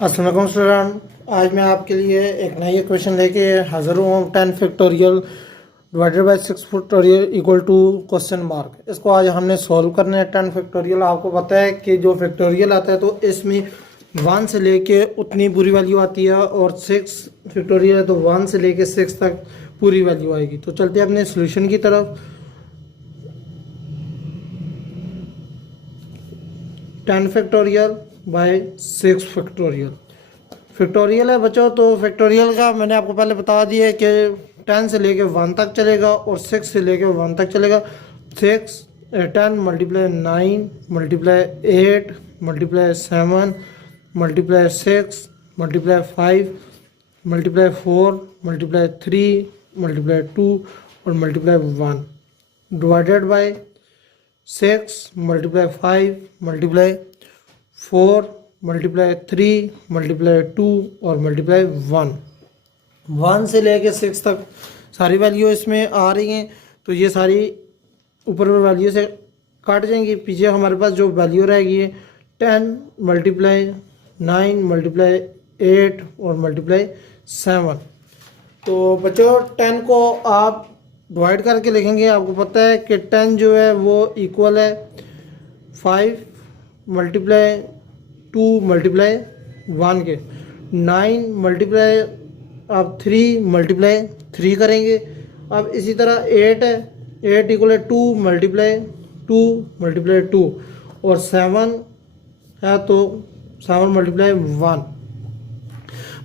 अस्सलाम वालेकुम स्टूडेंट, आज मैं आपके लिए एक नई क्वेश्चन लेके हाजिर हूँ। 10 factorial divided by 6 factorial equal to question mark. इसको आज हमने सॉल्व करना है। 10 फैक्टोरियल आपको पता है कि जो फैक्टोरियल आता है तो इसमें 1 से लेके उतनी पूरी वैल्यू आती है, और 6 फैक्टोरियल है तो 1 से लेके 6 तक पूरी वैल्यू आएगी। तो चलते हैं अपने सोल्यूशन की तरफ। 10 फैक्टोरियल बाय 6 फैक्टोरियल फैक्टोरियल है बच्चों। तो फैक्टोरियल का मैंने आपको पहले बता दिया कि 10 से लेके 1 तक चलेगा और 6 से लेके 1 तक चलेगा। 10 multiply 9 multiply 8 multiply 7 multiply 6 multiply 5 multiply 4 multiply 3 multiply 2 और multiply 1 divided by 6 multiply 5 multiply 4 multiply 3 multiply 2 और मल्टीप्लाई 1 से लेके 6 तक सारी वैल्यू इसमें आ रही हैं। तो ये सारी ऊपर वैल्यू से काट जाएंगी। पीछे हमारे पास जो वैल्यू रहेगी है 10 मल्टीप्लाई 9 मल्टीप्लाई 8 और मल्टीप्लाई 7। तो बच्चों 10 को आप डिवाइड करके लिखेंगे। आपको पता है कि 10 जो है वो इक्वल है 5 मल्टीप्लाई 2 मल्टीप्लाई 1 के। 9 मल्टीप्लाई आप 3 मल्टीप्लाई 3 करेंगे। अब इसी तरह 8 है, 8 इक्वल है 2 मल्टीप्लाई 2 मल्टीप्लाई 2 और 7 है तो 7 मल्टीप्लाई 1।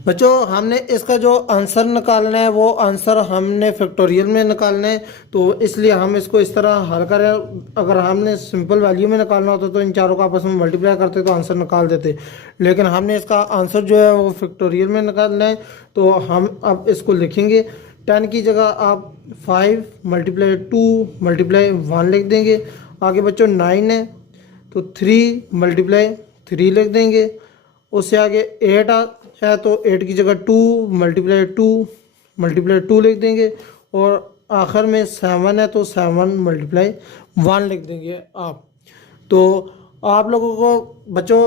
बच्चों हमने इसका जो आंसर निकालना है वो आंसर हमने फैक्टोरियल में निकालना है, तो इसलिए हम इसको इस तरह हल करें। अगर हमने सिंपल वैल्यू में निकालना होता तो इन चारों का आपस में मल्टीप्लाई करते तो आंसर निकाल देते, लेकिन हमने इसका आंसर जो है वो फैक्टोरियल में निकालना है। तो हम अब इसको लिखेंगे। 10 की जगह आप 5 मल्टीप्लाई 2 मल्टीप्लाई 1 लिख देंगे। आगे बच्चों 9 है तो 3 मल्टीप्लाई 3 लिख देंगे। उससे आगे 8 है तो 8 की जगह 2 मल्टीप्लाई 2 लिख देंगे। और आखिर में 7 है तो 7 मल्टीप्लाई 1 लिख देंगे आप। तो आप लोगों को बच्चों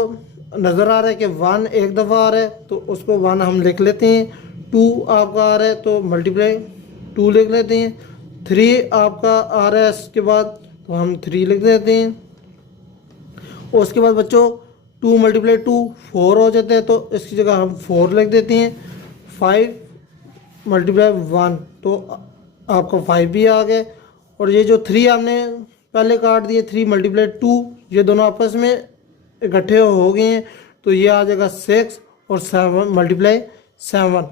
नज़र आ रहा है कि 1 एक दफ़ा आ रहा है तो उसको 1 हम लिख लेते हैं। 2 आपका आ रहा है तो मल्टीप्लाई 2 लिख लेते हैं। 3 आपका आ रहा है इसके बाद तो हम 3 लिख देते हैं। और उसके बाद बच्चों 2 मल्टीप्लाई 2 4 हो जाता है तो इसकी जगह हम 4 लिख देते हैं। 5 मल्टीप्लाई 1 तो आपका 5 भी आ गए। और ये जो 3 हमने पहले काट दिए 3 मल्टीप्लाई 2 ये दोनों आपस में इकट्ठे हो गए हैं तो ये आ जाएगा 6 और 7 मल्टीप्लाई 7।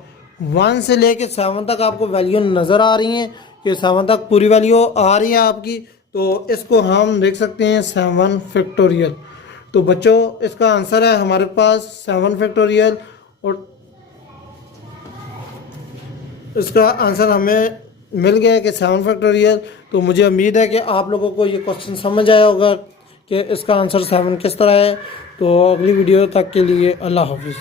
1 से लेके 7 तक आपको वैल्यू नज़र आ रही हैं कि 7 तक पूरी वैल्यू आ रही है आपकी। तो इसको हम देख सकते हैं 7 फैक्टोरियल। तो बच्चों इसका आंसर है हमारे पास 7 फैक्टोरियल, और इसका आंसर हमें मिल गया है कि 7 फैक्टोरियल। तो मुझे उम्मीद है कि आप लोगों को ये क्वेश्चन समझ आया होगा कि इसका आंसर 7 किस तरह है। तो अगली वीडियो तक के लिए अल्लाह हाफिज़।